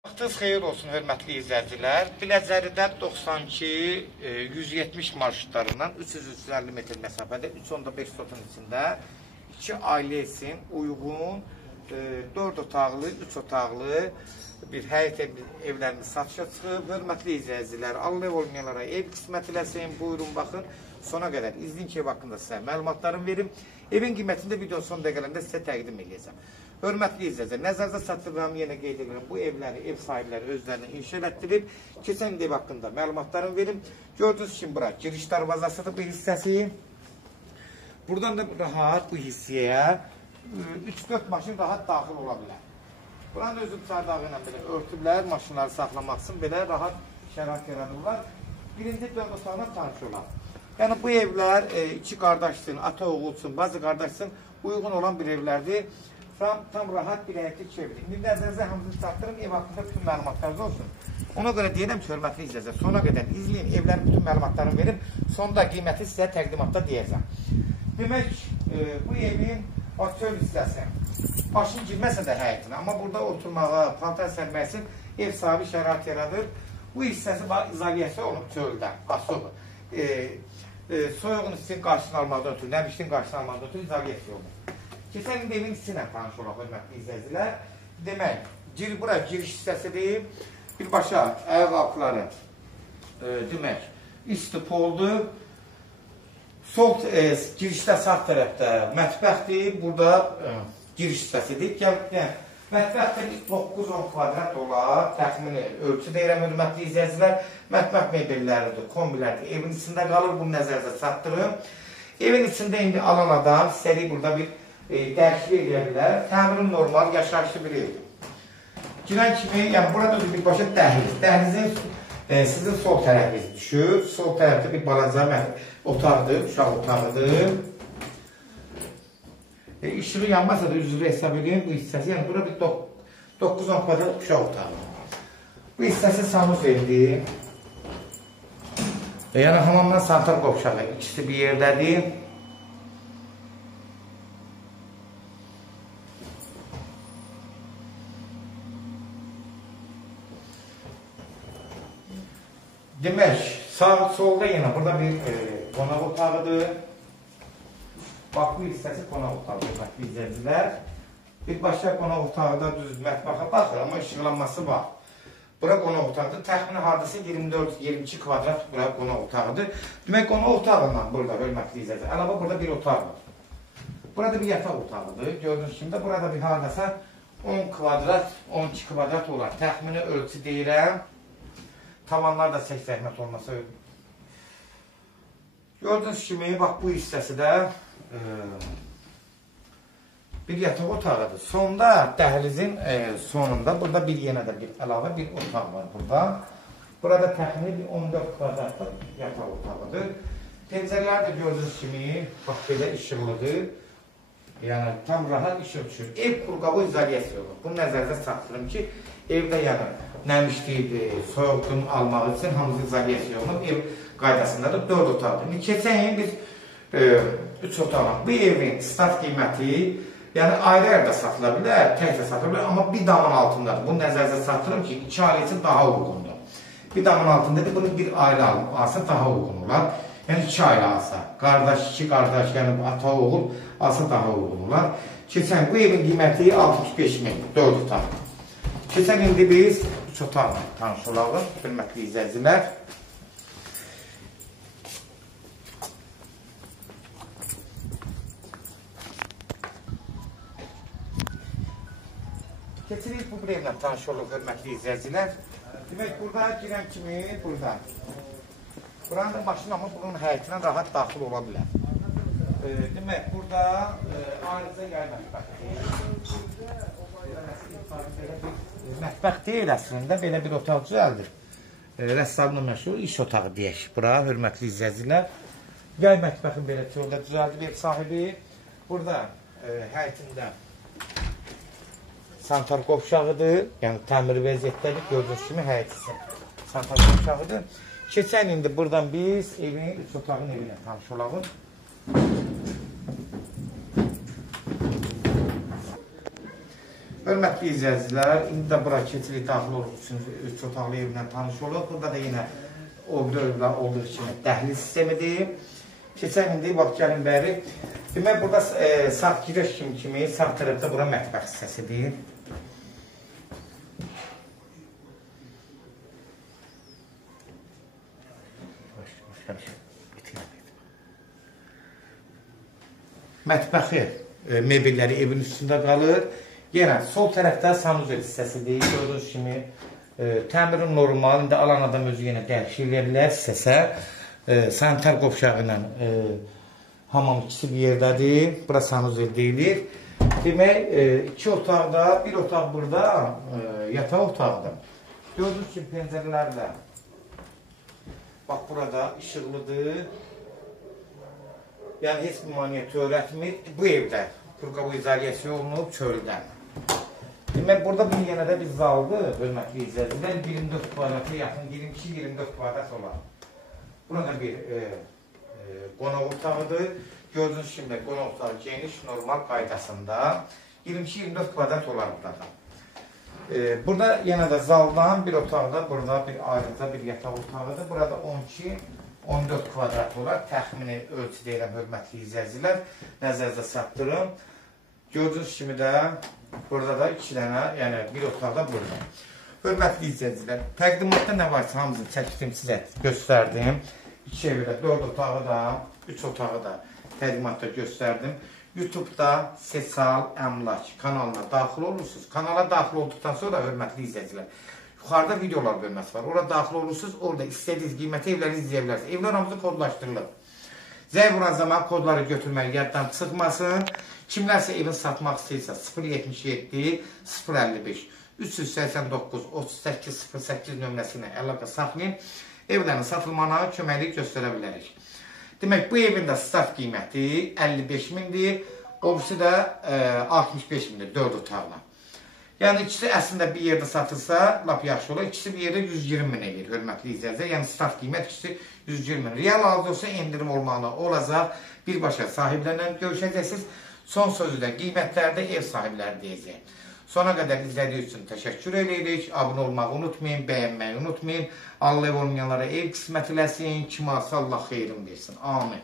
Vaxtınız xeyir olsun, hörmətli izləyicilər. Biləcəridən 92-170 marşrutlarından 300-350 metr məsafədə 3.5 sotun içində 2 ailə üçün uyğun 4 otaqlı, 3 otaqlı bir həyət evlərimiz satışa çıxıb. Hörmətli izləyicilər, Allah ev olmayanlara ev qismət eləsin, buyurun baxın. Sona qədər izləyin ki, ev haqqında sizə məlumatlarımı verim. Evin qiymətində videonun son dəqiqələrində sizə təqdim edəcəm. Hörmətli izləyicilər, nəzərdə çatdırıram, yenə qeyd edirəm, bu evləri ev sahibləri özlərini inşa etdirib. Keçən ev haqqında məlumatlarımı verim. Gördüyünüz kimi bura giriş darvazasıdır bu hissəsi. Buradan da rahat bu hissəyə 3-4 maşın rahat daxil ola bilər. Buranın özü çardağı ilə belə örtüblər, maşınları saxlamaq üçün belə rahat şərait yaradırlar. Birinci 4 otaqla tanış olar. Yəni bu evlər iki qardaş üçün, ata oğul üçün, bazı qardaş üçün uyğun olan bir evlərdir. Tam rahat bir həyətli çevrilir. İndi nəzərinizə hamısını çatdırın, ev haqqında bütün məlumatlarınız olsun. Ona görə deyirəm ki, hörmətli izləyicilər, sona qədər izləyin, evlərin bütün məlumatlarını verim, sonda qiyməti sizə təqdimatda deyəcəm. Demək, bu evin çöl hissəsi, başın girməsə də həyətinə, amma burada oturmağa, paltar sərmək üçün ev sahibi şərait yaradır. Bu hissəsi izolyasiya olub çöldən, qasıb. Soyuğun istinin qarşısını almadan ötürü, nəmişin qarşısını almadan ötürü izolyasiya olub. Keçən gün evin içinə tanış olaq, hörmətli izləyicilər. Demək, bura giriş hissəsidir. Birbaşa ayaq altları, demək, üstü poldur. Sol girişdə sağ tərəfdə mətbəxdir. Burada giriş hissəsidir. Mətbəxdə 9-10 kvadrat olar. Təxmini ölçü deyirəm, hörmətli izləyicilər. Mətbəx mebelləridir, kombilərdir. Evin içində qalır, bunu nəzərdə çatdırım. Evin içində indi alan adam istədiyi burada bir dərkli edə bilər. Təmirin normal, yaşayışlı bir evdir. Girən kimi, yəni burada birbaşa dəhliz. Dəhlizin sizin sol tərəfiniz düşür. Sol tərəfdə bir balaca otaqdır, uşaq otağıdır. İşığı yanmasa da üzrə hesab edin bu hissəsi. Yəni burada bir 9-10 kvadrat uşaq otağı. Bu hissəsi sanuzeldir. Yəni hamamdan santar qovşağı ikisi bir yerdədir. Demək, solda yenə burada bir qonaq otağıdır. Bax, bu hissəsi qonaq otağıdır, hörmətli izləyicilər. Birbaşa qonaq otağı da düz mətbəxə baxır, amma işıqlanması var. Bura qonaq otağıdır. Təxmini hardasa 24-22 kvadrat bura qonaq otağıdır. Demək, qonaq otağından burada, hörmətli izləyicilər. Əlavə burada bir otaq var. Burada bir yataq otağıdır. Gördüyünüz kimi də burada bir hardasa 10 kvadrat, 12 kvadrat olar. Təxmini ölçü deyirəm. Tavanlar da 80 zəhmət olmasa. Gördüyünüz kimi, bax bu hissəsi də bir yataq otağıdır. Sonda dəhlizin sonunda burada bir yenə də bir əlavə bir otaq var burada. Burada təxmini 14 kvadratlıq yataq otağıdır. Pəncərələr də gördüyünüz kimi bax belə işıqlıdır. Yəni tam rahat işıq düşür. Ev qurqabı izolyasiya olur. Bunu nəzərdə çatdırım ki, evdə yəni nəmişliyidir, soyuqluğunu almaq üçün hamısı izolyasiya olunub. Ev qaydasında da 4 otaqdır. Keçən il biz 3 otaqlar. Bu evin start qiyməti yəni ayrı yerdə satıla bilər, təkcə satıla bilər, amma bir damın altındadır. Bunu nəzərdə çatdırım ki, 2 ailə üçün daha uyğundur. Bir damın altındadır, bunu bir ailə alsa daha uyğun olar. Yəni 2 ailə alsa, qardaş, 2 qardaş, yəni ata oğul alsa daha uyğun olar. Keçən bu evin qiyməti 65 min, 4 otaq. Keçən indi biz 3 otaqla tanış olalım, hörmətli izləyicilər. Keçirik bu bir evlə tanış olub, hörmətli izləyicilər. Demək, burada girən kimi, burada. Buranın da maşın amma bunun həyətinə rahat daxil ola bilər. Demək, burada ayrıca yay mətbəxdir. Mətbəx deyil əslində, belə bir otaq düzəldir. Rəssamla məşhur iş otağı deyək. Bura, hörmətli izləyicilər. Yay mətbəxin belə çöldə düzəldir ev sahibi. Burada həyətində santar qovşağıdır. Yəni təmir vəziyyətdədir. Gördüyünüz kimi həyətisi santar qovşağıdır. Keçən indi buradan biz evin 3 otağın evinə tanış olağım. Hörmətli izləyicilər, indi də bura keçirik, daxil olub üçün 3 otaqlı evlə tanış olub. Burada da yenə o dövrlər olduğu kimi dəhliz sistemidir. Keçək indi, bax, gəlin bəri. Demək, burada sağ giriş kimi sağ tərəfdə bura mətbəx hissəsidir. Mətbəxi mebelləri evin üstündə qalır. Yenə sol tərəfdə sanuzel hissəsidir. Gördüyünüz kimi təmirin normal. İndi alan adam özü yenə dəyişik verirlər səsə. Sanitar qovşağı ilə hamam ikisi bir yerdədir. Bura sanuzel deyilir. Demək, 2 otaqda, bir otaq burada yataq otaqdır. Gördüyünüz kimi pəncərələrlə. Bax, burada işıqlıdır. Yəni, heç bir maniyyət öyrətmir. Bu evdə Turqabı izoliyasiya olunub çöldən. Demək, burada bir yenə də bir zaldır, hörmətli izləyicilər. 24 kvadratı yaxın, 22-24 kvadrat olar. Burada bir qonaq otağıdır. Gördüyünüz kimi qonaq otağı geniş, normal qaydasında. 22-24 kvadrat olar burada. Burada yenə də zaldan bir otaqda, burada bir ayrıca bir yataq otağıdır. Burada 12-14 kvadrat olar. Təxmini ölçü deyirəm, hörmətli izləyicilər. Nəzərdə çatdırın. Gördüyünüz kimi də burada da 2 dənə, yəni bir otaqda burada. Hörmətli izləyicilər, təqdimatda nə varsa hamısını çəkdim, sizə göstərdim. 2 evi də, 4 otağı da, 3 otağı da təqdimatda göstərdim. YouTube-da Sesal Əmlak kanalına daxil olursunuz. Kanala daxil olduqdan sonra, hörmətli izləyicilər, yuxarıda videolar bölməsi var. Orada daxil olursunuz, orada istədiyiniz qiyməti evləri izləyə bilərsiniz. Evlər hamısı kodlaşdırılır. Zəng vuran zaman kodları götürmək yaddan çıxmasın. Kimlərsə evin satmaq istəyirsə 077 055 389 38 08 nömrəsi ilə əlaqə saxlayın. Evlərin satılmağına köməklik göstərə bilərik. Demək, bu evin də start qiyməti 55 mindir, obisi də 65 mindir 4 otaqla. Yəni, ikisi əslində bir yerdə satılsa, lap yaxşı olur. İkisi bir yerdə 120 min edir, hörmətli izləyicilər. Yəni, start qiymət ikisi 120 min. Real aldı olsa endirim olmaqla olacaq. Birbaşa sahiblərlə görüşəcəksiniz. Son sözü də qiymətlərdə ev sahibləri deyəcək. Sona qədər izlədiyiniz üçün təşəkkür edirik. Abunə olmağı unutmayın, bəyənməyi unutmayın. Allah ev olmayanlara ev qismət eləsin. Kim alsa Allah xeyrin versin. Amin.